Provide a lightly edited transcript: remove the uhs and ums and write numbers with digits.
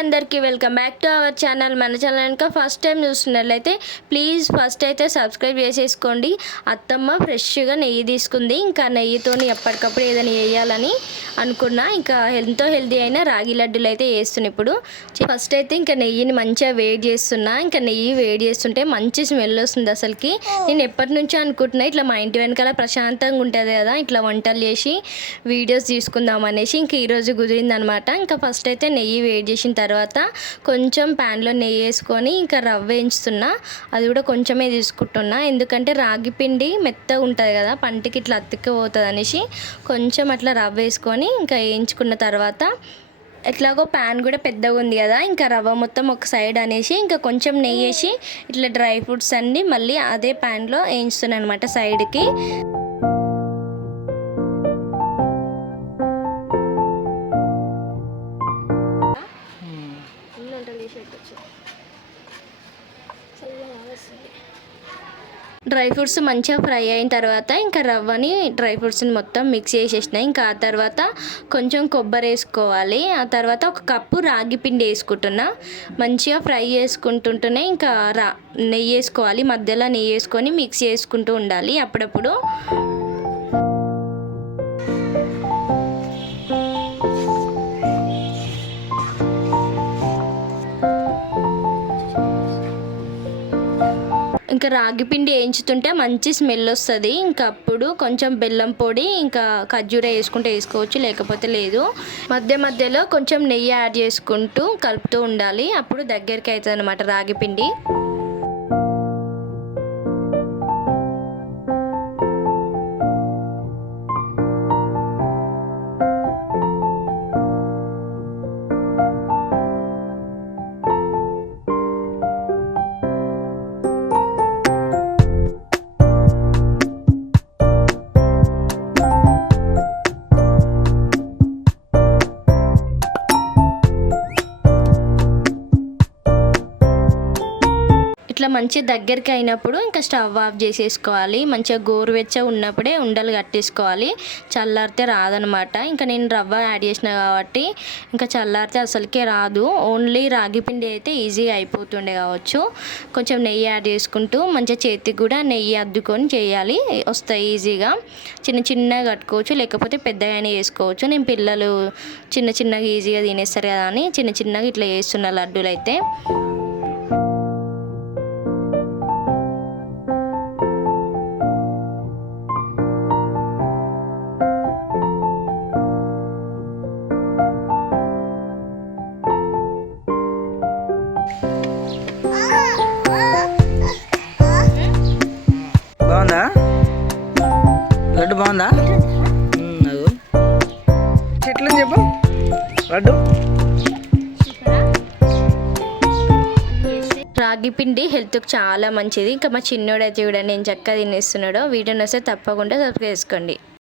అందరికీ welcome back to our channel. మన channel కనుక ఫస్ట్ టైం చూస్తున్నట్లయితే ప్లీజ్ ఫస్ట్ అయితే సబ్స్క్రైబ్ చేసేసుకోండి. అత్తమ్మ ఫ్రెష్గా నెయ్యి తీసుకుంది. ఇంకా నెయ్యితో ఎప్పటికప్పుడు ఏదైనా వేయాలని అనుకున్నా. ఇంకా ఎంతో హెల్తీ అయిన రాగి లడ్డూలు అయితే వేస్తున్నా. ఇప్పుడు ఫస్ట్ అయితే ఇంకా నెయ్యిని మంచిగా వేడి చేస్తున్నా. ఇంకా నెయ్యి వేడి చేస్తుంటే మంచి స్మెల్ వస్తుంది. అసలుకి నేను ఎప్పటి నుంచో అనుకుంటున్నా ఇట్లా మా ఇంటి వెనకాల ప్రశాంతంగా ఉంటుంది కదా, ఇట్లా వంటలు చేసి వీడియోస్ తీసుకుందాం అనేసి. ఇంక ఈరోజు కుదిరిందనమాట. ఇంకా ఫస్ట్ అయితే నెయ్యి వేడి చేసిన తర్వాత కొంచెం ప్యాన్లో నెయ్యి వేసుకొని ఇంకా రవ్వ వేయించుతున్నా. అది కూడా కొంచెమే తీసుకుంటున్నా, ఎందుకంటే రాగి పిండి మెత్తగా ఉంటుంది కదా, పంటికి ఇట్లా అతుక్కుపోతుంది అనేసి కొంచెం అట్లా రవ్వ వేసుకొని ఇంకా వేయించుకున్న తర్వాత ఎట్లాగో ప్యాన్ కూడా పెద్దగా ఉంది కదా, ఇంకా రవ్వ మొత్తం ఒక సైడ్ అనేసి ఇంకా కొంచెం నెయ్యి వేసి ఇట్లా డ్రై ఫ్రూట్స్ అన్నీ మళ్ళీ అదే ప్యాన్లో వేయించుతున్నాను అనమాట సైడ్కి. డ్రై ఫ్రూట్స్ మంచిగా ఫ్రై అయిన తర్వాత ఇంకా రవ్వని డ్రై ఫ్రూట్స్ని మొత్తం మిక్స్ చేసేసినాయి. ఇంకా ఆ తర్వాత కొంచెం కొబ్బరి వేసుకోవాలి. ఆ తర్వాత ఒక కప్పు రాగి పిండి వేసుకుంటున్నా. మంచిగా ఫ్రై చేసుకుంటుంటేనే ఇంకా నెయ్యి వేసుకోవాలి. మధ్యలో నెయ్యి వేసుకొని మిక్స్ చేసుకుంటూ ఉండాలి అప్పుడప్పుడు. ఇంకా రాగి పిండి వేయించుతుంటే మంచి స్మెల్ వస్తుంది. ఇంకా అప్పుడు కొంచెం బెల్లం పొడి ఇంకా ఖర్జూర వేసుకుంటే వేసుకోవచ్చు, లేకపోతే లేదు. మధ్య మధ్యలో కొంచెం నెయ్యి యాడ్ చేసుకుంటూ కలుపుతూ ఉండాలి, అప్పుడు దగ్గరికి అవుతుంది అన్నమాట రాగి పిండి. ఇట్లా మంచి దగ్గరికి అయినప్పుడు ఇంకా స్టవ్ ఆఫ్ చేసేసుకోవాలి. మంచిగా గోరువెచ్చగా ఉన్నప్పుడే ఉండలు కట్టేసుకోవాలి, చల్లారితే రాదనమాట. ఇంకా నేను రవ్వ యాడ్ చేసిన కాబట్టి ఇంకా చల్లారితే అసలుకే రాదు. ఓన్లీ రాగి పిండి అయితే ఈజీగా అయిపోతుండే కావచ్చు. కొంచెం నెయ్యి యాడ్ చేసుకుంటూ మంచిగా చేతికి కూడా నెయ్యి అద్దుకొని చేయాలి, వస్తాయి ఈజీగా. చిన్న చిన్నగా కట్టుకోవచ్చు, లేకపోతే పెద్దగానే చేసుకోవచ్చు. నేను పిల్లలు చిన్న చిన్నగా ఈజీగా తినేస్తారు కదా అని చిన్న చిన్నగా ఇట్లా చేస్తున్న లడ్డూలు అయితే. బాగుందా లడ్డు? బాగుందా? చెట్లు చెప్పు లడ్డు. రాగి పిండి హెల్త్కి చాలా మంచిది. ఇంకా మా చిన్నోడైతే కూడా నేను చక్కగా తినేస్తున్నాడో. వీడియో నచ్చితే తప్పకుండా సబ్స్క్రైబ్ చేసుకోండి.